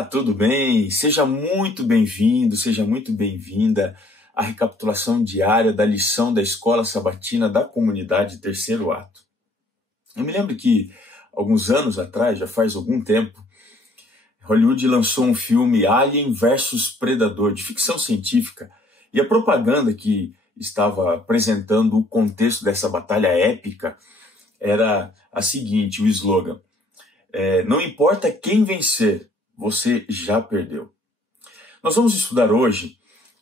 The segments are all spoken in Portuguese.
Olá, tudo bem? Seja muito bem-vindo, seja muito bem-vinda à recapitulação diária da lição da Escola Sabatina da Comunidade Terceiro Ato. Eu me lembro que, alguns anos atrás, já faz algum tempo, Hollywood lançou um filme Alien versus Predador, de ficção científica, e a propaganda que estava apresentando o contexto dessa batalha épica era a seguinte, o slogan: não importa quem vencer, você já perdeu. Nós vamos estudar hoje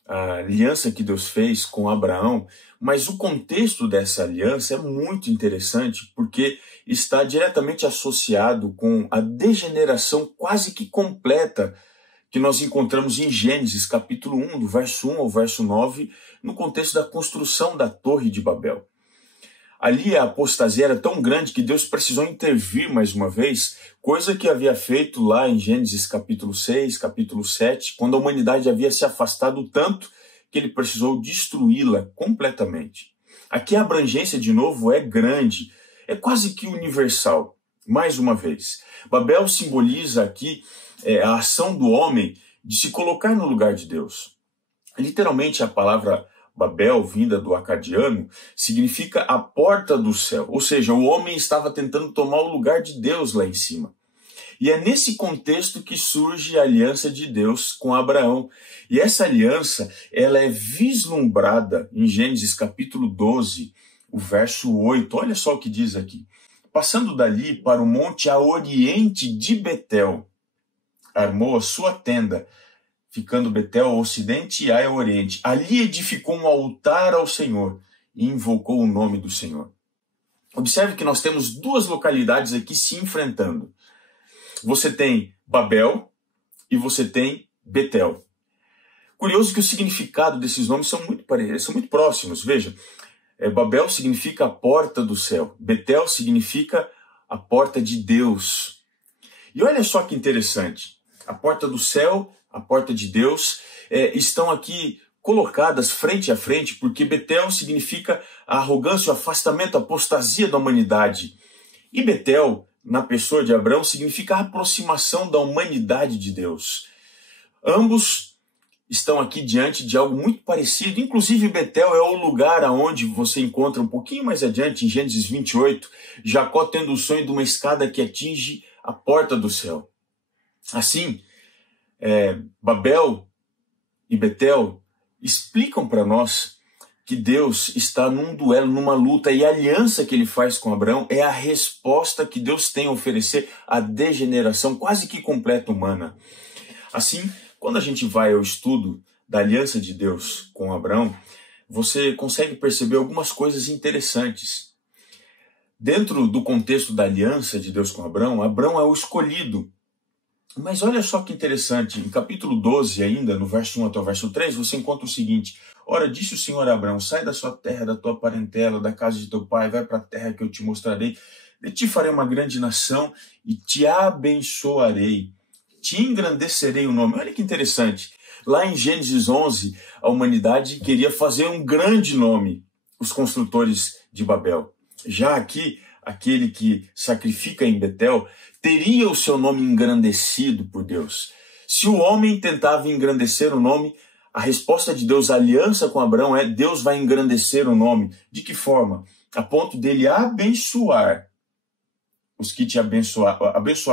a aliança que Deus fez com Abraão, mas o contexto dessa aliança é muito interessante porque está diretamente associado com a degeneração quase que completa que nós encontramos em Gênesis, capítulo 1, do verso 1 ao verso 9, no contexto da construção da Torre de Babel. Ali a apostasia era tão grande que Deus precisou intervir mais uma vez, coisa que havia feito lá em Gênesis capítulo 6, capítulo 7, quando a humanidade havia se afastado tanto que ele precisou destruí-la completamente. Aqui a abrangência, de novo, é grande, é quase que universal. Mais uma vez, Babel simboliza aqui a ação do homem de se colocar no lugar de Deus. Literalmente a palavra Babel, vinda do acadiano, significa a porta do céu. Ou seja, o homem estava tentando tomar o lugar de Deus lá em cima. E é nesse contexto que surge a aliança de Deus com Abraão. E essa aliança, ela é vislumbrada em Gênesis capítulo 12, o verso 8. Olha só o que diz aqui. Passando dali para o monte a oriente de Betel, armou a sua tenda, ficando Betel ao ocidente e Ai ao oriente. Ali edificou um altar ao Senhor e invocou o nome do Senhor. Observe que nós temos duas localidades aqui se enfrentando. Você tem Babel e você tem Betel. Curioso que o significado desses nomes são muito próximos. Veja, Babel significa a porta do céu. Betel significa a porta de Deus. E olha só que interessante. A porta do céu, a porta de Deus, estão aqui colocadas frente a frente, porque Betel significa a arrogância, o afastamento, a apostasia da humanidade. E Betel, na pessoa de Abraão, significa a aproximação da humanidade de Deus. Ambos estão aqui diante de algo muito parecido. Inclusive, Betel é o lugar aonde você encontra um pouquinho mais adiante, em Gênesis 28, Jacó tendo o sonho de uma escada que atinge a porta do céu. Assim, Babel e Betel explicam para nós que Deus está num duelo, numa luta, e a aliança que ele faz com Abraão é a resposta que Deus tem a oferecer à degeneração quase que completa humana. Assim, quando a gente vai ao estudo da aliança de Deus com Abraão, você consegue perceber algumas coisas interessantes. Dentro do contexto da aliança de Deus com Abraão, Abraão é o escolhido. Mas olha só que interessante, em capítulo 12 ainda, no verso 1 até o verso 3, você encontra o seguinte: ora, disse o Senhor a Abraão, sai da sua terra, da tua parentela, da casa de teu pai, vai para a terra que eu te mostrarei, de ti farei uma grande nação e te abençoarei, te engrandecerei o nome. Olha que interessante, lá em Gênesis 11, a humanidade queria fazer um grande nome, os construtores de Babel. Já aqui, aquele que sacrifica em Betel teria o seu nome engrandecido por Deus. Se o homem tentava engrandecer o nome, a resposta de Deus à aliança com Abraão é: Deus vai engrandecer o nome. De que forma? A ponto dele abençoar os que te abençoar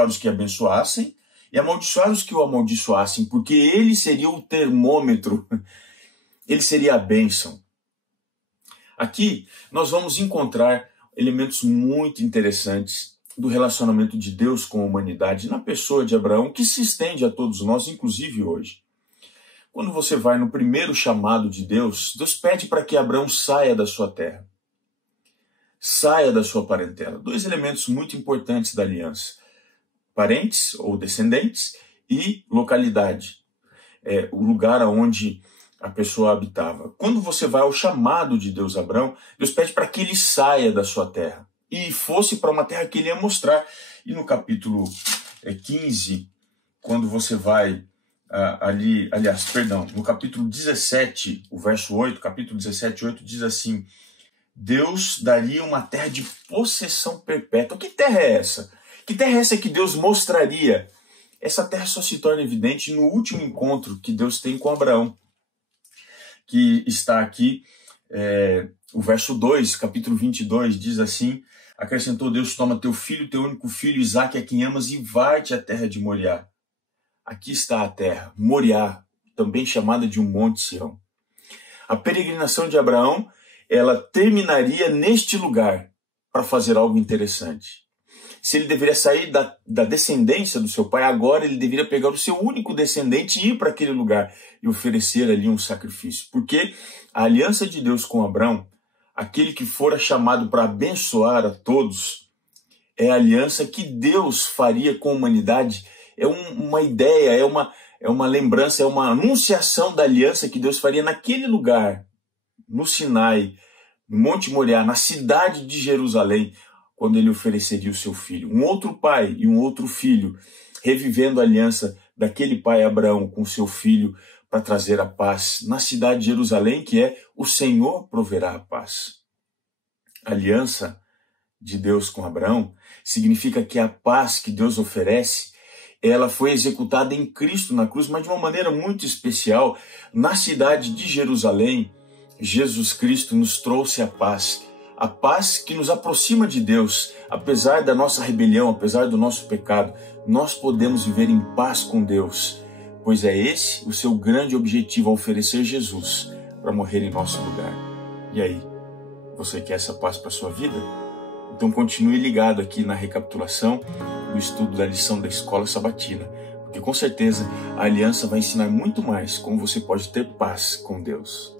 os que abençoassem e amaldiçoar os que o amaldiçoassem, porque ele seria o termômetro, ele seria a bênção. Aqui nós vamos encontrar elementos muito interessantes do relacionamento de Deus com a humanidade na pessoa de Abraão, que se estende a todos nós, inclusive hoje. Quando você vai no primeiro chamado de Deus, Deus pede para que Abraão saia da sua terra, saia da sua parentela. Dois elementos muito importantes da aliança: parentes ou descendentes e localidade, o lugar aonde a pessoa habitava. Quando você vai ao chamado de Deus a Abraão, Deus pede para que ele saia da sua terra e fosse para uma terra que ele ia mostrar. E no capítulo 15, quando você vai no capítulo 17, o verso 8, capítulo 17, 8, diz assim: Deus daria uma terra de possessão perpétua. Que terra é essa? Que terra é essa que Deus mostraria essa terra só se torna evidente no último encontro que Deus tem com Abraão, que está aqui, o verso 2, capítulo 22, diz assim: acrescentou Deus, toma teu filho, teu único filho, Isaque, a quem amas, e vai-te à terra de Moriá. Aqui está a terra, Moriá, também chamada de um monte Sião. A peregrinação de Abraão, ela terminaria neste lugar para fazer algo interessante. Se ele deveria sair da descendência do seu pai, agora ele deveria pegar o seu único descendente e ir para aquele lugar e oferecer ali um sacrifício. Porque a aliança de Deus com Abraão, aquele que fora chamado para abençoar a todos, é a aliança que Deus faria com a humanidade. É uma ideia, é uma lembrança, é uma anunciação da aliança que Deus faria naquele lugar, no Sinai, no Monte Moriá, na cidade de Jerusalém, quando ele ofereceria o seu filho. Um outro pai e um outro filho, revivendo a aliança daquele pai Abraão com seu filho para trazer a paz na cidade de Jerusalém, que é o Senhor proverá a paz. A aliança de Deus com Abraão significa que a paz que Deus oferece, ela foi executada em Cristo na cruz, mas de uma maneira muito especial. Na cidade de Jerusalém, Jesus Cristo nos trouxe a paz que nos aproxima de Deus. Apesar da nossa rebelião, apesar do nosso pecado, nós podemos viver em paz com Deus, pois é esse o seu grande objetivo, ao oferecer Jesus para morrer em nosso lugar. E aí, você quer essa paz para a sua vida? Então continue ligado aqui na recapitulação do estudo da lição da Escola Sabatina, porque com certeza a aliança vai ensinar muito mais como você pode ter paz com Deus.